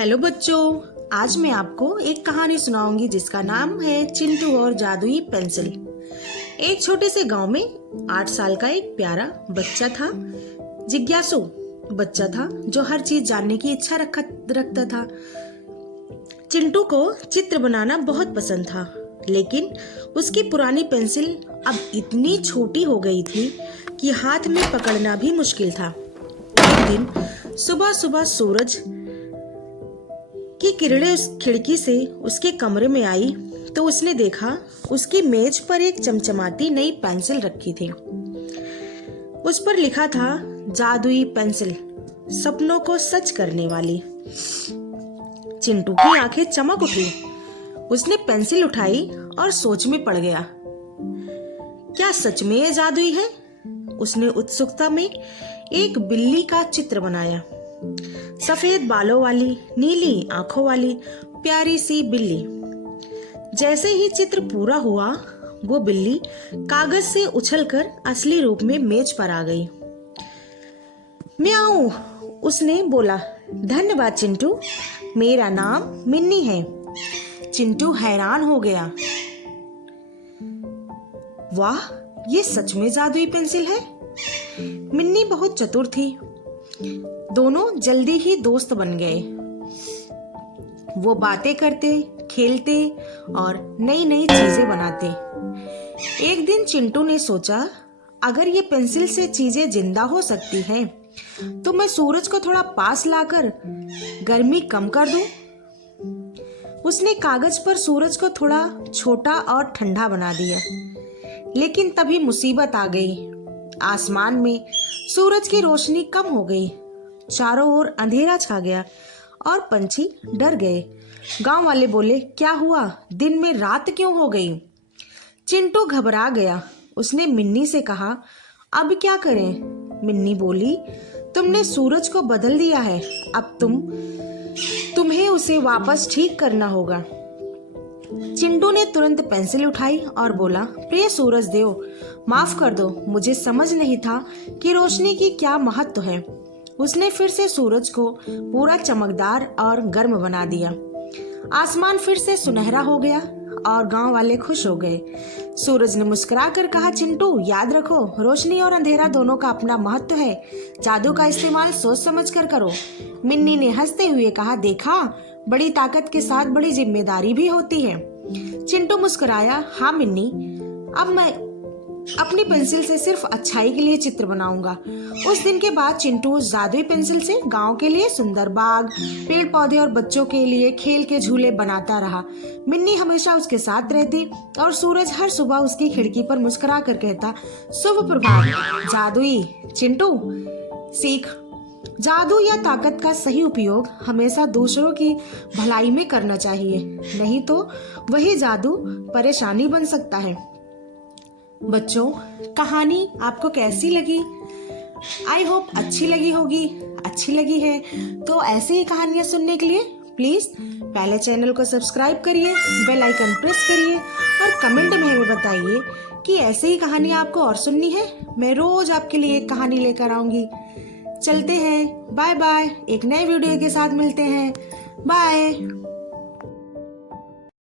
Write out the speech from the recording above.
Hello बच्चों, आज मैं आपको एक कहानी सुनाऊंगी जिसका नाम है चिंटू और जादुई पेंसिल। एक छोटे से गांव में 8 साल का एक प्यारा बच्चा था। जिज्ञासु बच्चा था जो हर चीज जानने की इच्छा रखता था। चिंटू को चित्र बनाना बहुत पसंद था, लेकिन उसकी पुरानी पेंसिल अब इतनी छोटी हो गई थी कि हाथ में पकड़ना भी मुश्किल था। एक दिन सुबह सुबह सूरज की किरणें उस खिड़की से उसके कमरे में आई तो उसने देखा उसकी मेज पर एक चमचमाती नई पेंसिल रखी थी। उस पर लिखा था जादुई पेंसिल, सपनों को सच करने वाली। चिंटू की आंखें चमक उठी। उसने पेंसिल उठाई और सोच में पड़ गया। क्या सच में ये जादुई है? उसने उत्सुकता में एक बिल्ली का चित्र बनाया। सफेद बालों वाली, नीली आंखों वाली प्यारी सी बिल्ली। जैसे ही चित्र पूरा हुआ, वो बिल्ली कागज से उछलकर असली रूप में मेज पर आ गई। म्याऊ, उसने बोला। धन्यवाद चिंटू, मेरा नाम मिन्नी है। चिंटू हैरान हो गया। वाह, ये सच में जादुई पेंसिल है। मिन्नी बहुत चतुर थी। दोनों जल्दी ही दोस्त बन गए। वो बातें करते, खेलते और नई नई चीजें बनाते। एक दिन चिंटू ने सोचा, अगर ये पेंसिल से चीजें जिंदा हो सकती हैं, तो मैं सूरज को थोड़ा पास लाकर गर्मी कम कर दूं। उसने कागज पर सूरज को थोड़ा छोटा और ठंडा बना दिया। लेकिन तभी मुसीबत आ गई। आसमान में सूरज की रोशनी कम हो गई। चारों ओर अंधेरा छा गया और पंछी डर गए। गांव वाले बोले, क्या हुआ? दिन में रात क्यों हो गई? चिंटू घबरा गया। उसने मिन्नी से कहा, अब क्या करें? मिन्नी बोली, तुमने सूरज को बदल दिया है, अब तुम्हें उसे वापस ठीक करना होगा। चिंटू ने तुरंत पेंसिल उठाई और बोला, प्रिय सूरज देव, माफ कर दो, मुझे समझ नहीं था कि रोशनी की क्या महत्व है। उसने फिर से सूरज को पूरा चमकदार और गर्म बना दिया। आसमान फिर से सुनहरा हो गया और गांव वाले खुश हो गए। सूरज ने मुस्कुराकर कहा, चिंटू, याद रखो, रोशनी और अंधेरा दोनों का अपना महत्व है। जादू का इस्तेमाल सोच समझ कर करो। मिन्नी ने हंसते हुए कहा, देखा, बड़ी ताकत के साथ बड़ी जिम्मेदारी भी होती है। चिंटू मुस्कुराया, हाँ मिन्नी, अब मैं अपनी पेंसिल से सिर्फ अच्छाई के लिए चित्र बनाऊंगा। उस दिन के बाद चिंटू जादुई पेंसिल से गांव के लिए सुंदर बाग, पेड़ पौधे और बच्चों के लिए खेल के झूले बनाता रहा। मिन्नी हमेशा उसके साथ रहती और सूरज हर सुबह उसकी खिड़की पर मुस्कुरा कर कहता, शुभ प्रभात जादुई। चिंटू, सीख, जादू या ताकत का सही उपयोग हमेशा दूसरों की भलाई में करना चाहिए, नहीं तो वही जादू परेशानी बन सकता है। बच्चों, कहानी आपको कैसी लगी? आई होप अच्छी लगी होगी। अच्छी लगी है तो ऐसे ही कहानियां सुनने के लिए प्लीज पहले चैनल को सब्सक्राइब करिए, बेल आइकन प्रेस करिए और कमेंट में हमें बताइए कि ऐसे ही कहानी आपको और सुननी है। मैं रोज आपके लिए एक कहानी लेकर आऊंगी। चलते हैं, बाय बाय। एक नए वीडियो के साथ मिलते हैं। बाय।